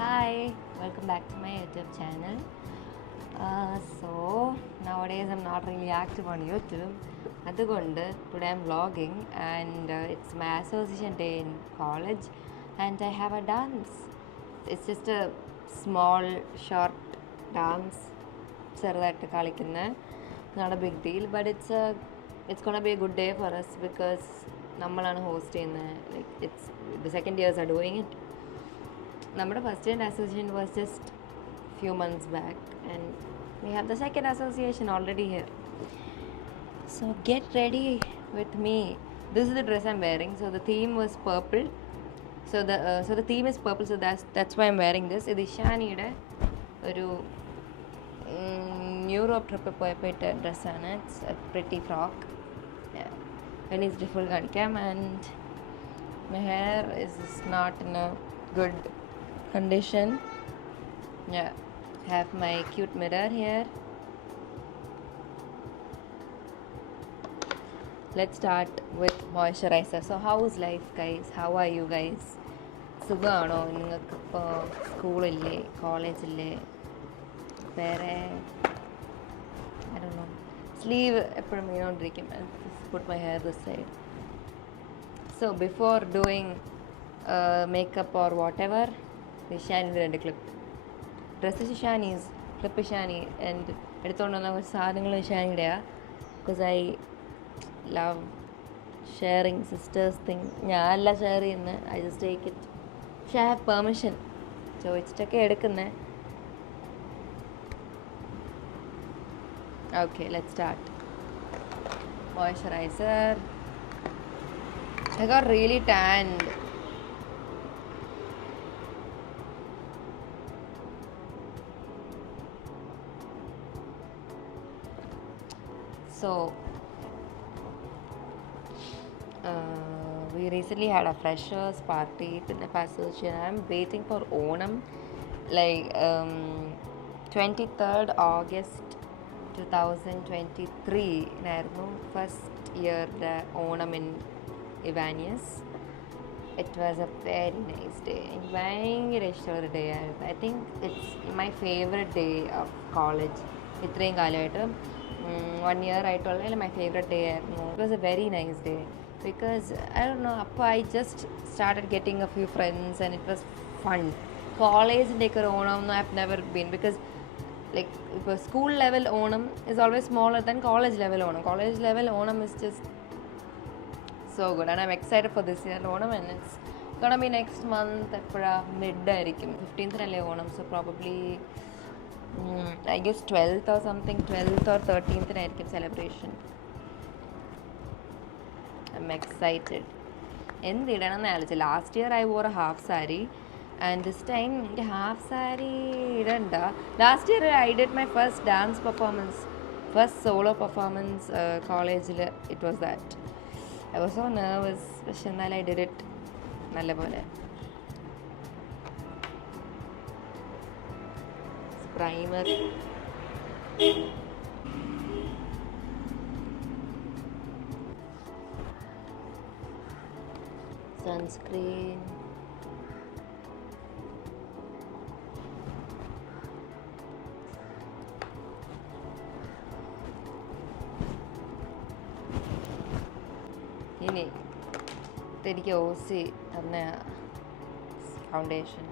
Hi, welcome back to my YouTube channel. Nowadays I'm not really active on YouTube. അതുകൊണ്ട് today I'm vlogging and it's my association day in college and I have a dance. It's just a small short dance. ചെറുതായിട്ട് കളിക്കുന്ന not a big deal but it's gonna be a good day for us because നമ്മളാണ് ഹോസ്റ്റ് ചെയ്യുന്നത്. Like it's the second years are doing it. നമ്മുടെ first year association was just few months back and we have the second association already here. So get ready with me. This is the dress I am wearing. So the theme was purple. So the theme is purple. So that's why I am wearing this. ഇത് ഇഷാനിയുടെ ഒരു Europe trip പോയപ്പോൾ ഇട്ട ഡ്രസ്സാണ്. It's a pretty frock. എനിക്ക് full കാണിക്കാം. And my hair is not in A good condition. Have my cute mirror here. Let's start with moisturizer. So how is life, guys? How are you guys? സുഖമാണോ? നിങ്ങൾക്ക് ഇപ്പോൾ സ്കൂളില്ലേ, കോളേജില്ലേ, വേറെ I don't know, sleeve എപ്പോഴും വീണോണ്ടിരിക്കും. Put my hair this side. So before doing makeup or whatever, ഇഷാനിൻ്റെ രണ്ട് clip dress Ishani's, clip Ishani. And എടുത്തുകൊണ്ട് വന്ന കുറച്ച് സാധനങ്ങൾ ഇഷാനിയുടെയാണ്. Because I love sharing sisters thing. ഞാനല്ല ഷെയർ ചെയ്യുന്നത്, ഐ ജസ്റ്റ് ടേക്ക് ഇറ്റ്. പക്ഷെ ഐ ഹാവ് പെർമിഷൻ ചോദിച്ചിട്ടൊക്കെ എടുക്കുന്നത്. Okay, let's start. Moisturiser. I got really tanned. So we recently had a freshers party in the association. I'm waiting for Onam, like 23rd August 2023 ആയിരുന്നു first year Onam in Ivanios. It was a very nice day. എനിക്ക് ഭയങ്കര ഇഷ്ടമുള്ളൊരു day ആയിരുന്നു. I think it's my favourite day of college. ഇത്രയും കാലമായിട്ട് 1 year ആയിട്ടുള്ള my favourite day ആയിരുന്നു. It was a very nice day because I don't know, അപ്പോൾ I just started getting a few friends and it was fun. കോളേജിൻ്റെയൊക്കെ ഒരു ഓണം ഒന്നും I have never been because like ഇപ്പോൾ school level Onam is always smaller than college level Onam. College level Onam is just so good and I'm excited for this year Onam and it's gonna be next month. എപ്പോഴാണ് മിഡ് ആയിരിക്കും, 15th അല്ലേ Onam. So probably I guess 12th or something, 12th or 13th ആയിരിക്കും celebration. I'm excited. എന്തിടണം എന്ന് ആലോചിച്ചു. Last year I wore a half sari and this time എനിക്ക് half sari ഇടണ്ട. Last year I did my first dance performance, first solo performance കോളേജിൽ. It was that. I was so nervous, പക്ഷെ എന്നാലും I did it നല്ലപോലെ. Primer, sunscreen, ഇനി എനിക്ക് ഓസി തന്ന foundation.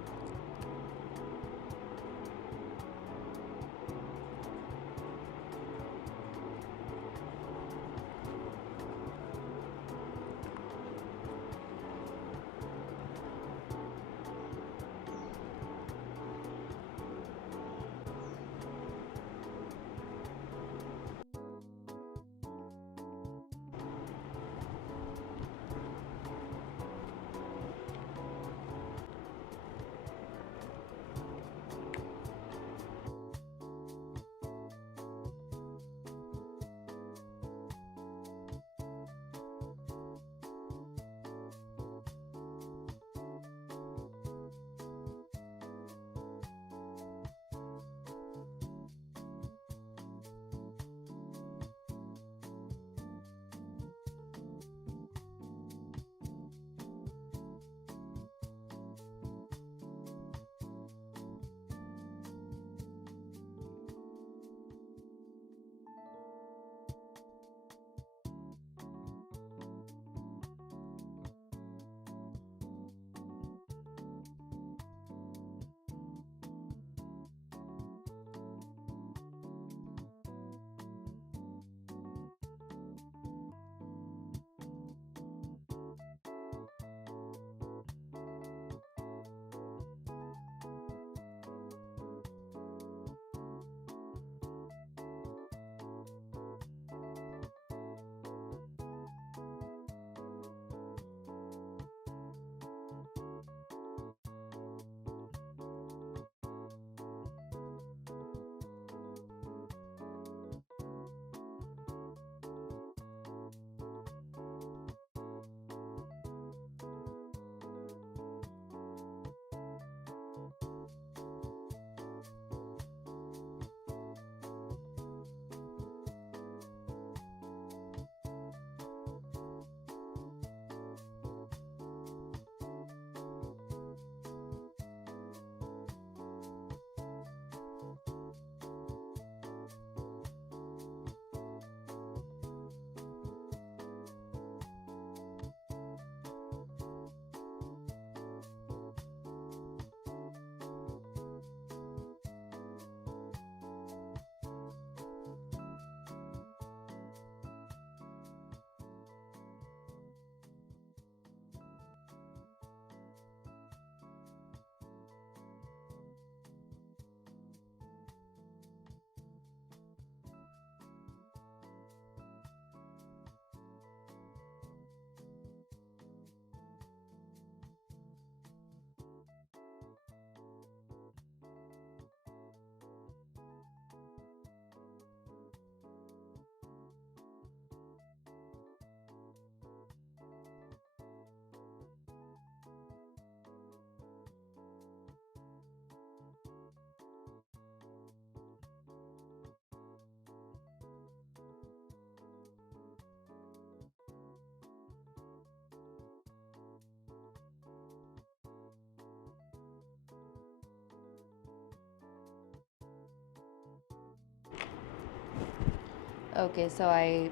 Okay, so I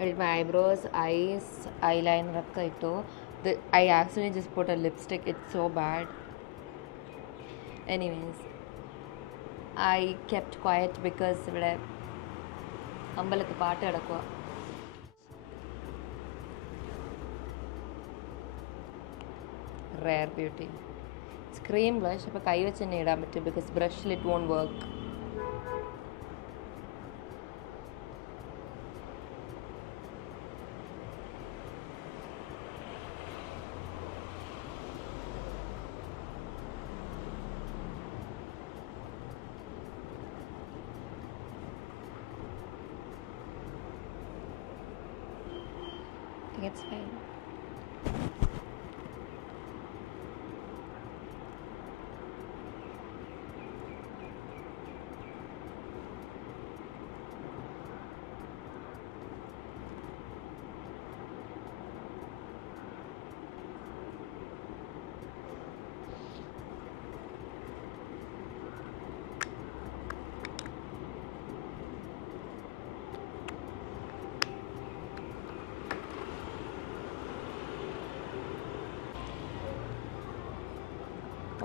did my eyebrows, eyes, eyeliner ഒക്കെ ഇട്ടു. I accidentally just put a lipstick. It's so bad. Anyways, I kept quiet because ഇവിടെ അമ്പലത്തിൽ പാട്ട് കിടക്കുക. Rare beauty. It's cream blush. അപ്പോൾ കൈ വെച്ച് തന്നെ ഇടാൻ പറ്റും because brushൽ it won't work. I think it's fine.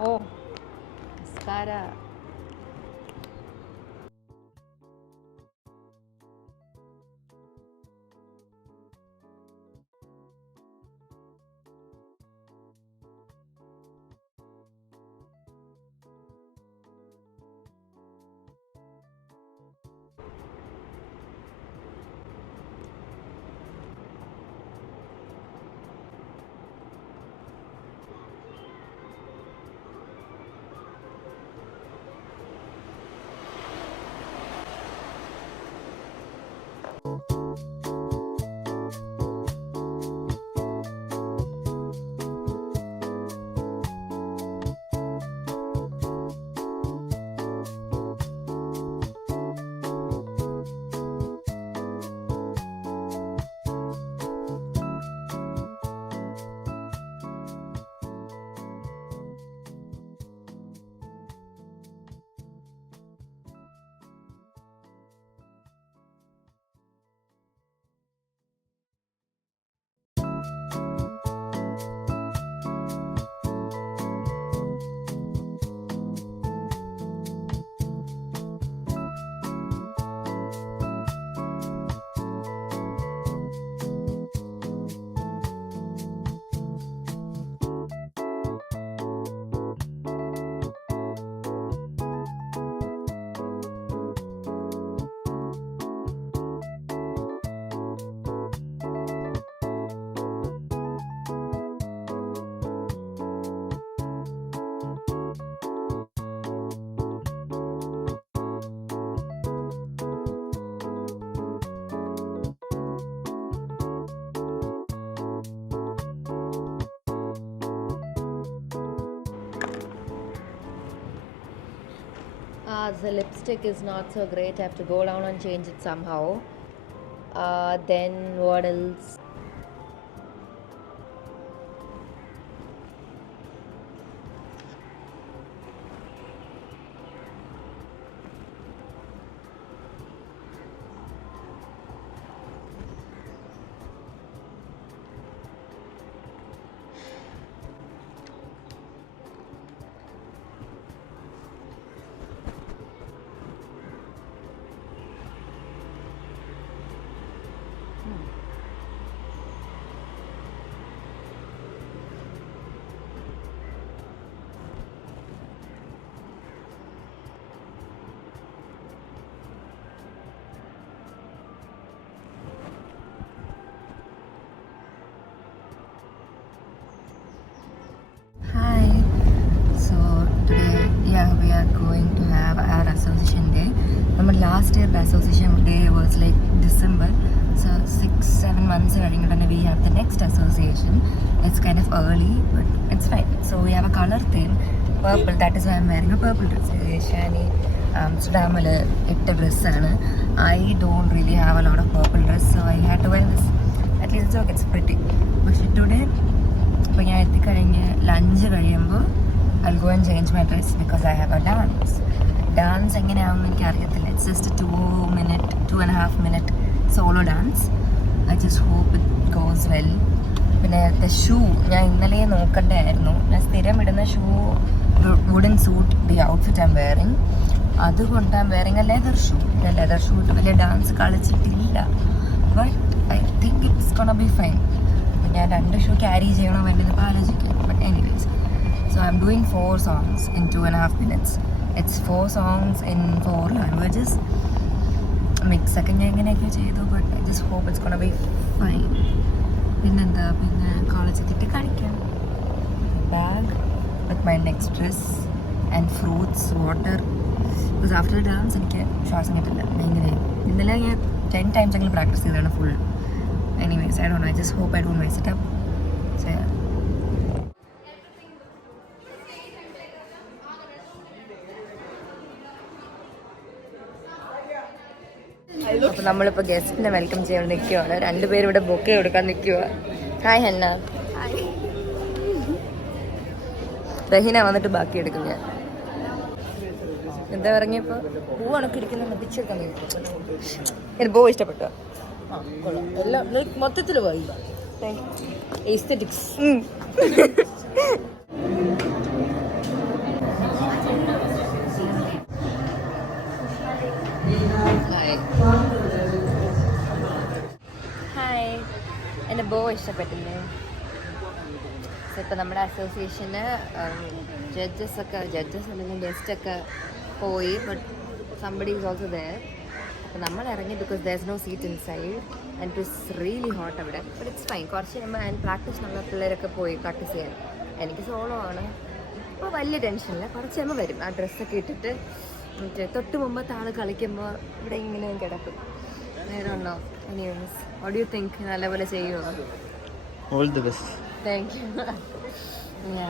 Oh, mascara. The lipstick is not so great. I have to go down and change it somehow. Then what else? Last year the association day was like December, so 6-7 months and we have the next association. It's kind of early, but it's fine. So we have a color theme, purple. That is why I'm wearing a purple dress. Shani Amsterdam dress. I don't really have a lot of purple dress, so I had to wear this. At least it's okay, it's pretty. But today, lunch I'll go and change my dress because I have a dance. Dance, it's just a 2-minute 2.5 minute solo dance. I just hope it goes well. പിന്നെ the shoe ഞാൻ ഇന്നലെ നോക്കണ്ടായിരുന്നു. ഞാൻ സ്ഥിരം ഇടുന്ന shoe wouldn't suit the outfit I'm wearing. അതുകൊണ്ട് I'm wearing a leather shoe. ഞാൻ leather shoe ഇട്ട് വലിയ ഡാൻസ് കളിച്ചിട്ടില്ല. But I think it's gonna be fine. ഞാൻ 2 ഷൂ ക്യാരി ചെയ്യണോ വേണ്ടത് ആലോചിക്കാം. But anyways, so I'm doing 4 songs in 2.5 minutes. It's 4 songs in 4 languages. Mix ഒക്കെ ഞാൻ എങ്ങനെയൊക്കെ ചെയ്തു. But I just hope it's gonna be fine. പിന്നെന്താ, പിന്നെ കോളേജ് എത്തിയിട്ട് കളിക്കാം. Bag with my next dress and fruits, water. Because after dance എനിക്ക് ശ്വാസം കിട്ടില്ല ഭയങ്കര. ഇന്നലെ ഞാൻ 10 times എങ്കിലും പ്രാക്ടീസ് ചെയ്തതാണ് full. Anyways, I don't know, I just hope I don't mess it up. So yeah. അപ്പോൾ നമ്മളിപ്പോൾ ഗസ്റ്റിനെ വെൽക്കം ചെയ്യാൻ നിൽക്കുവാണ്. 2 പേരും ഇവിടെ ബൊക്കെ കൊടുക്കാൻ നിൽക്കുക. Hi Hannah. റഹീന വന്നിട്ട് ബാക്കി എടുക്കും. ഞാൻ എന്താ ഇറങ്ങിയപ്പോൾ പൂവണൊക്കെ ഇരിക്കുന്ന പിച്ചെടുക്കാൻ എനിക്ക് ബോ ഇഷ്ടപ്പെട്ടോ? എല്ലാം മൊത്തത്തിൽ പോയി എസ്തെറ്റിക്സ്. ഹായ്, എൻ്റെ ബോ ഇഷ്ടപ്പെട്ടില്ലേ? സോ ഇപ്പോൾ നമ്മുടെ അസോസിയേഷന് ജഡ്ജസ് അല്ലെങ്കിൽ ഗസ്റ്റൊക്കെ പോയി. But somebody is also there. അപ്പോൾ നമ്മൾ ഇറങ്ങി because there is no seat in side and it is really hot അവിടെ. But it's fine. കുറച്ച് കഴിയുമ്പോൾ ആൻഡ് പ്രാക്ടീസിനുള്ള പിള്ളേരൊക്കെ പോയി പ്രാക്ടീസ് ചെയ്യാൻ. എനിക്ക് സോളോ ആണ്. ഇപ്പോൾ വലിയ ടെൻഷനില്ല. കുറച്ച് കഴിയുമ്പോൾ വരും. ആ ഡ്രസ്സൊക്കെ ഇട്ടിട്ട് മറ്റേ തൊട്ട് മുമ്പത്തെ ആൾ കളിക്കുമ്പോൾ ഇവിടെ ഇങ്ങനെ കിടക്കും. നേരെ ഉണ്ടോ? Anyways, what do you think? നല്ലപോലെ ചെയ്യുമോ? All the best. Thank you.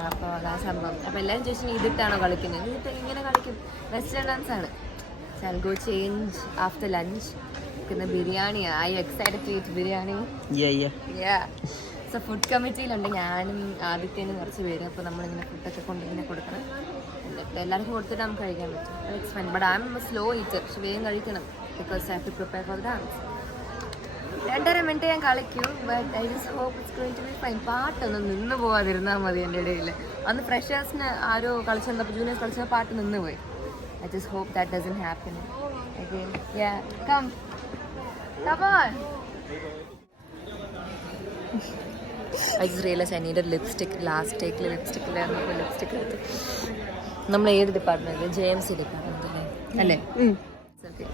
അപ്പോൾ അതാ സംഭവം. അപ്പോൾ എല്ലാവരും ചോദിച്ചാൽ ഇതിട്ടാണോ കളിക്കുന്നത്? ഇതിട്ട് ഇങ്ങനെ കളിക്കും. വെസ്റ്റേൺ ഡാൻസ് ആണ്. So I will go change after lunch. പിന്നെ ബിരിയാണിയാണ്. I excited to eat biryani. So food കമ്മിറ്റിയിലുണ്ട് ഞാനും ആദിത്യനും കുറച്ച് പേര്. അപ്പോൾ നമ്മളിങ്ങനെ ഫുഡൊക്കെ കൊണ്ടിങ്ങനെ കൊടുക്കണം. എന്നിട്ട് എല്ലാവർക്കും കൊടുത്തിട്ട് നമുക്ക് കഴിക്കാൻ പറ്റും. It's fine. But I am slow eater. പക്ഷെ വേഗം കഴിക്കണം because I have to prepare for dance. 2.5 minute ഞാൻ കളിക്കും. But I just hope it's going to be fine. പാട്ടൊന്നും നിന്ന് പോകാതിരുന്നാൽ മതി. എൻ്റെ ഇടയിൽ അന്ന് ഫ്രഷേഴ്സിന് ആരോ കളിച്ചപ്പോൾ ജൂനിയേഴ്സ് കളിച്ചപ്പോൾ പാട്ട് നിന്ന് പോയി. I just hope that doesn't happen again. Yeah, come on. I just realized I needed lipstick. Last take lipstick ഇല്ലായിരുന്നു. ലിപ്സ്റ്റിക് എടുത്ത്. നമ്മൾ ഏത് ഡിപ്പാർട്ട്മെൻറ്റ്? JMC ഡിപ്പാർട്ട്മെൻറ്റ് അല്ലേ?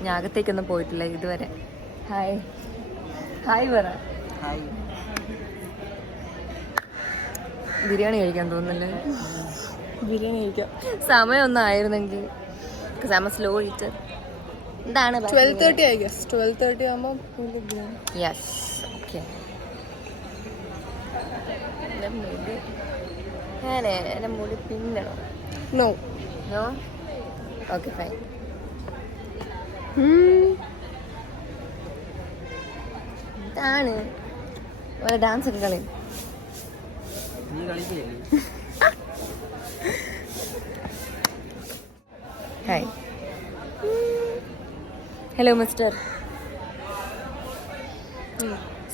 ഞാൻ അകത്തേക്കൊന്നും പോയിട്ടില്ല ഇതുവരെ. ഹായ് ഹായ് പറ. ഹായ്. ബിരിയാണി കഴിക്കാൻ തോന്നുന്നല്ലേ? ബിരിയാണി കഴിക്കാം. സമയമൊന്നും ആയിരുന്നെങ്കിൽ. Slow eater. എന്താണ് 12:30 I guess. 12:30 ആകുമ്പോൾ യെസ്. ഓക്കെ. ഞാനേ എൻ്റെ മുടി പിന്നണോ? No no. Okay fine. ഇതാണ് ഒരു ഡാൻസ് ഒക്കെ കളി. നീ കളിക്കില്ലേ? Hi. Hello mister.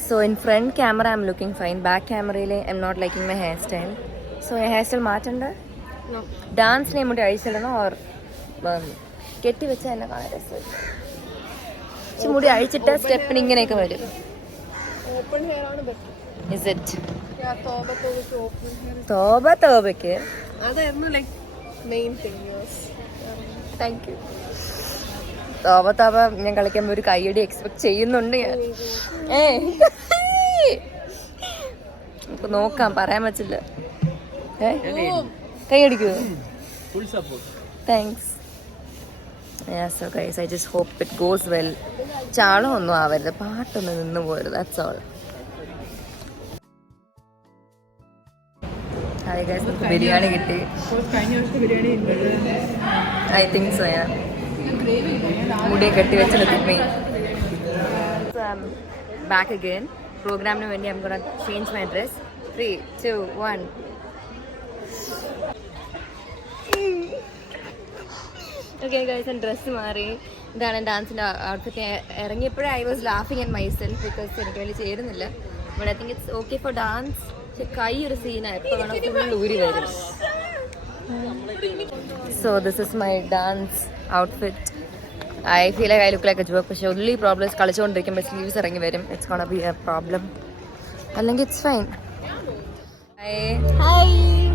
So in front camera I'm looking fine. Back camera I'm not liking my hairstyle. So my hairstyle മാറ്റണ്ട? No. ഡാൻസിനെ മുടി അഴിച്ചിടണോ ഓർ കെട്ടി വെച്ചാൽ എന്നെ കാണാൻ രസമില്ല. പക്ഷെ മുടി അഴിച്ചിട്ട സ്റ്റെപ്പിന് ഇങ്ങനെയൊക്കെ വരും. ഓപ്പൺ ഹെയർ ആണ് better. Is it? Open hair. തോബയ്ക്ക് അതായിരുന്നു like main thing. Yes. Thank you. തോബ ഞാൻ കളിക്കുമ്പോൾ ഒരു കൈയടി എക്സ്പെക്ട് ചെയ്യുന്നുണ്ട് ഞാൻ. നമുക്ക് നോക്കാം, പറയാൻ പറ്റില്ല. കൈയടിക്കുമോ? Full support. Thanks. So guys, I just hope it goes well. ചാളമൊന്നും ആവരുത്, പാട്ടൊന്നും നിന്ന് പോരുത്. That's all. Hi guys, നമുക്ക് ബിരിയാണി കിട്ടി. കഴിഞ്ഞ വർഷം biryani I think so, yeah. മുടിയെ കെട്ടി വെച്ച് നിൽക്കും. Back again. പ്രോഗ്രാമിന് വേണ്ടി I'm gonna change my dress. 3, 2, 1. Okay guys, ഞാൻ ഡ്രസ്സ് മാറി. ഇതാണ് ഡാൻസിൻ്റെ ഔട്ട്ഫിറ്റ്. ഇറങ്ങിയപ്പോഴേ ഐ വാസ് ലാഫിങ് ആറ്റ് മൈസെൽഫ് ബിക്കോസ് എനിക്ക് വലിയ ചേരുന്നില്ല. But I think it's okay for dance. പക്ഷെ കൈ ഒരു സീനാണ്, എപ്പോൾ വേണം ഫുൾ ഊരി വരും. So this is my dance outfit. I feel like I look like a joke. പക്ഷേ ഒൺലി പ്രോബ്ലംസ് കളിച്ചുകൊണ്ടിരിക്കുമ്പോൾ സ്ലീവ്സ് ഇറങ്ങി വരും. It's gonna be a problem. അല്ലെങ്കിൽ ഇറ്റ്സ് ഫൈൻ.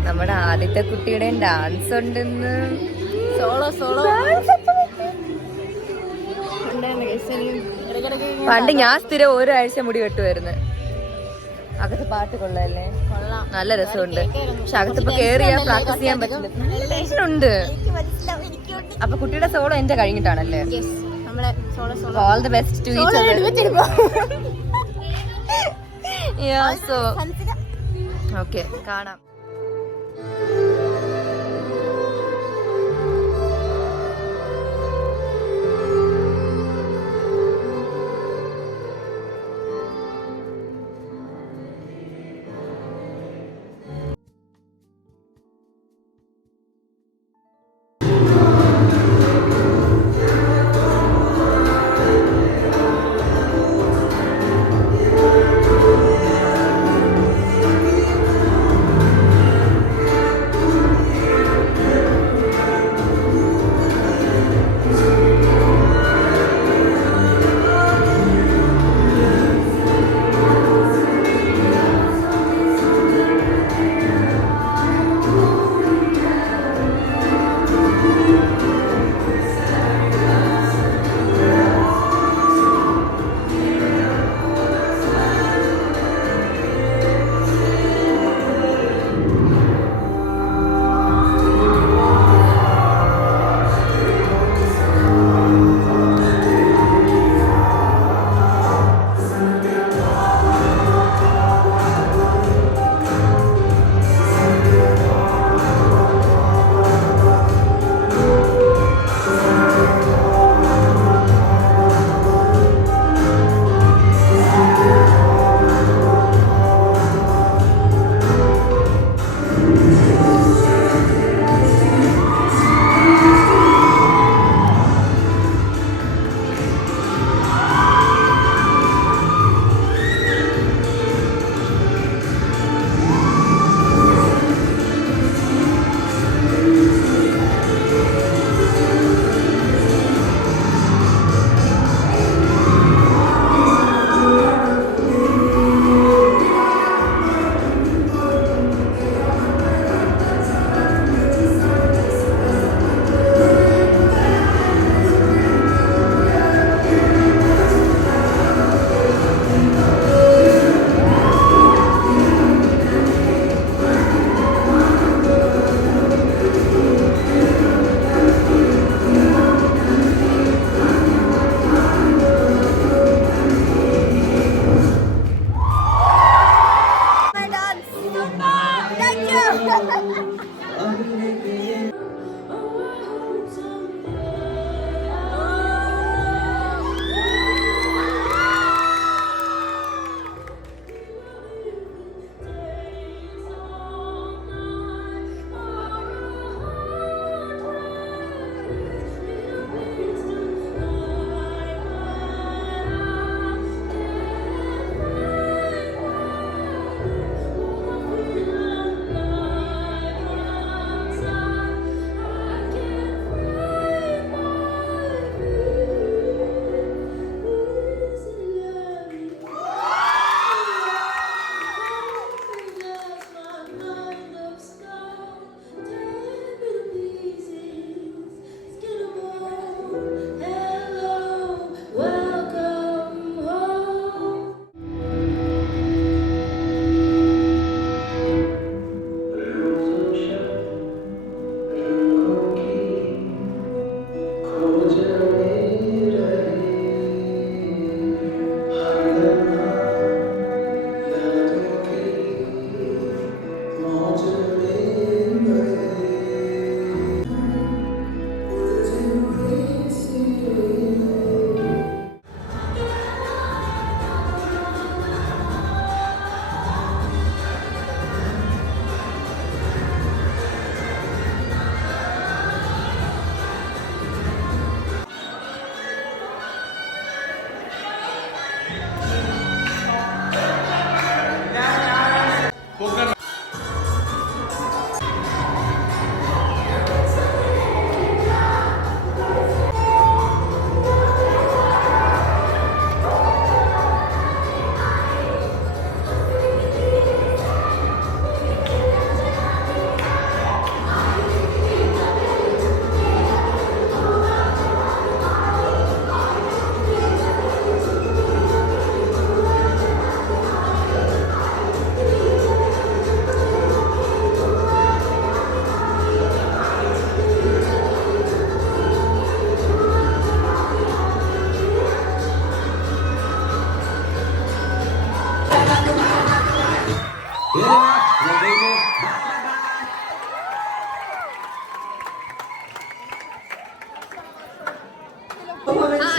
നമ്മുടെ ആദ്യത്തെ കുട്ടിയുടെയും ഡാൻസ് ഉണ്ടെന്ന്. പണ്ട് ഞാൻ സ്ഥിരം ഒരാഴ്ച മുടി വെട്ടുമായിരുന്നു. അകത്ത് പാട്ട് കൊള്ളാല്ലേ, നല്ല രസമുണ്ട്. പക്ഷെ അകത്തിപ്പോ കേറിയാ പ്രാക്ടീസ് ചെയ്യാൻ പറ്റില്ല, നല്ല ടെൻഷനുണ്ട്. അപ്പൊ കുട്ടിയുടെ സോളോ എന്റെ കഴിഞ്ഞിട്ടാണല്ലേ? All the best to each other. So okay, കാണാം.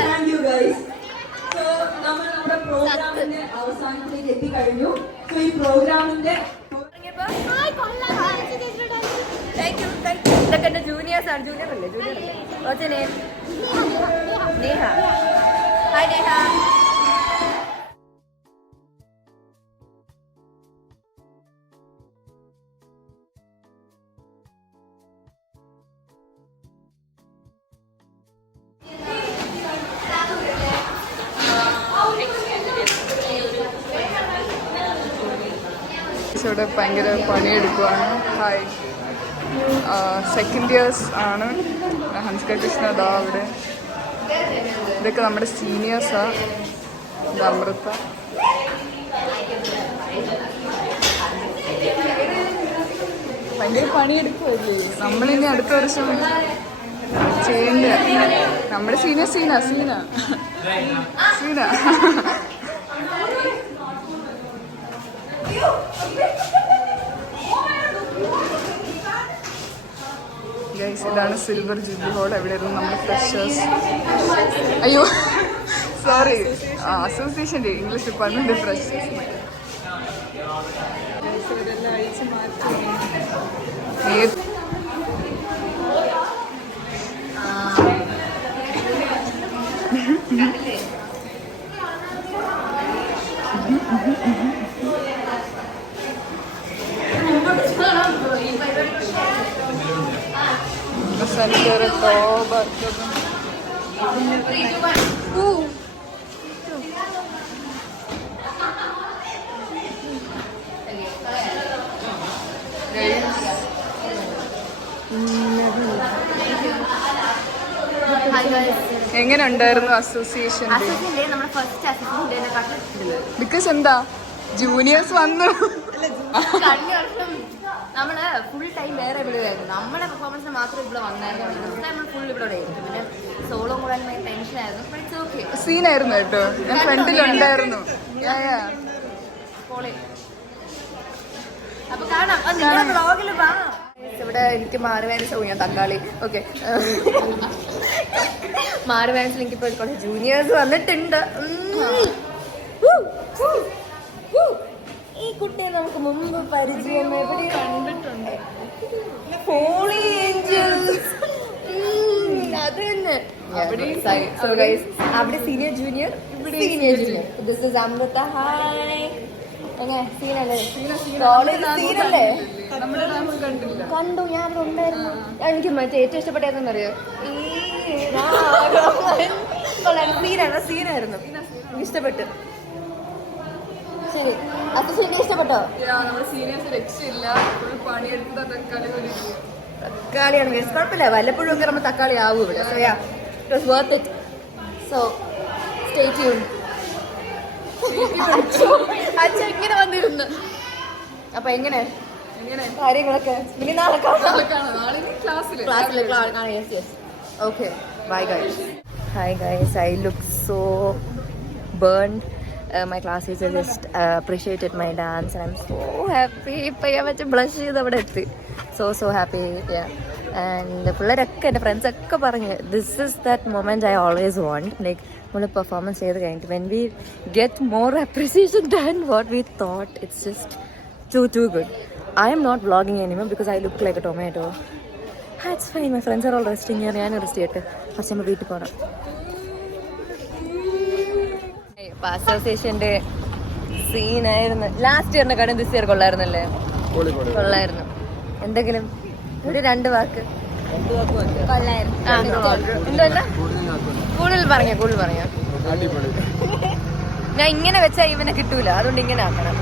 Thank you guys. So നമ്മുടെ പ്രോഗ്രാമിന്റെ അവസാനത്തിലേക്ക് എത്തിക്കഴിഞ്ഞു. So ഈ പ്രോഗ്രാമിന്റെ ഇതൊക്കെ എന്റെ ജൂനിയേഴ്സ് ആണ്. ജൂനിയർ അല്ലേ? What's your name? നേഹ. ഹായ് നേഹ. ഇവിടെ ഭയങ്കര പണിയെടുക്കുവാണ്. ഹായ്, സെക്കൻഡ് ഇയേഴ്സ് ആണ്. ഹൻസ്ക കൃഷ്ണ ദാ അവിടെ. ഇതൊക്കെ നമ്മുടെ സീനിയേഴ്സാണ്. ഇത് അമൃത. ഭയങ്കര പണിയെടുക്കുമല്ലേ. നമ്മളിനി അടുത്ത വർഷം ചെയ്യേണ്ട നമ്മുടെ സീന. ഗൈസ്, ഇതാണ് സിൽവർ ജൂബിലി ഹോൾ. എവിടെയായിരുന്നു നമ്മുടെ ഫ്രഷേഴ്സ്? അയ്യോ സോറി, അസോസിയേഷൻ്റെ ഇംഗ്ലീഷ് ഡിപ്പാർട്ട്മെന്റ് ഫ്രഷേഴ്സ്. ഇവരെല്ലാം അഴിച്ച് മാറ്റി. സെൻറ്റർ ടോബ് എങ്ങനെ ഉണ്ടായിരുന്നു അസോസിയേഷൻ? ബിക്കോസ് എന്താ ജൂനിയേഴ്സ് വന്നു. കഴിഞ്ഞ വർഷം നമ്മള് ഫുൾ ടൈം വേറെ എവിടെയായിരുന്നു. നമ്മുടെ പെർഫോമൻസിന് മാത്രം ഇവിടെ വന്നായിരുന്നു. നമ്മൾ ഫുൾ ഇവിടെ ആയിരുന്നു. പിന്നെ സോളോ കൂടാൻ ടെൻഷൻ ആയിരുന്നു. സീനായിരുന്നു കേട്ടോ. ഞാൻ ഫ്രണ്ടിലുണ്ടായിരുന്നു. അപ്പൊ കാണാം, നിങ്ങളുടെ ബ്ലോഗിൽ വാ. ഇവിടെ എനിക്ക് മാറുവാൻസ് ഞാൻ തക്കാളി. ഓക്കെ, മാറുവാൻസിൽ എനിക്കിപ്പോൾ കുറച്ച് ജൂനിയേഴ്സ് വന്നിട്ടുണ്ട്. ഈ കുട്ടിയെ നമുക്ക് മുമ്പ് പരിചയം എവിടെ കണ്ടിട്ടുണ്ട്? Holy Angels. അത് തന്നെ. അവിടെ senior junior, senior junior. This is Amrita. Hi. എങ്ങനെ സീനല്ലേ? കോളേജ് സീനല്ലേ? കണ്ടു, ഞാൻ അവിടെ ഉണ്ടായിരുന്നു. എനിക്ക് മറ്റേ ഏറ്റവും ഇഷ്ടപ്പെട്ട ഏതെന്നറിയോ? സീനായിരുന്നു. എനിക്ക് ഇഷ്ടപ്പെട്ടു. ശരി, അപ്പൊ ശരി, ഇഷ്ടപ്പെട്ടോ? തക്കാളിയാണ്. കുഴപ്പമില്ല, വല്ലപ്പോഴും ഒക്കെ നമ്മൾ തക്കാളി ആവും ഇവിടെ. So yeah, it was worth it. So stay tuned. അച്ഛൻ ഇങ്ങനെ വന്നിരുന്നു. അപ്പൊ എങ്ങനെ കാര്യങ്ങളൊക്കെ ഇനി നാളെ ക്ലാസ്സിൽ കാണാം. Yes yes. Okay, bye guys. Hi guys, I look so burned. My class teacher just appreciated my dance and I'm so happy. ഇപ്പം ഞാൻ മറ്റേ ബ്ലഷ് ചെയ്ത് അവിടെ എത്തി. So happy. ആൻഡ് പിള്ളേരൊക്കെ എൻ്റെ ഫ്രണ്ട്സൊക്കെ പറഞ്ഞു this is that moment I always want. Like നമ്മൾ പെർഫോമൻസ് ചെയ്ത് കഴിഞ്ഞിട്ട് when we get more appreciation than what we thought. It's just too good. I am not vlogging anymore because I look like a tomato. It's fine. My friends are all resting here. ഞാൻ റെസ്റ്റ് ചെയ്യട്ടെ. ഫസ്റ്റ് നമ്മൾ വീട്ടിൽ പോകണം. അസോസിയേഷന്റെ സീനായിരുന്നു. ലാസ്റ്റ് ഇയറിന്റെ കാര്യം this year കൊള്ളായിരുന്നല്ലേ? കൊള്ളായിരുന്നു. എന്തെങ്കിലും ഒരു 2 വാക്ക് എന്തല്ല കൂടുതൽ പറഞ്ഞ ഞാൻ ഇങ്ങനെ വെച്ചാൽ ഇവനെ കിട്ടൂല, അതുകൊണ്ട് ഇങ്ങനെ ആക്കണം.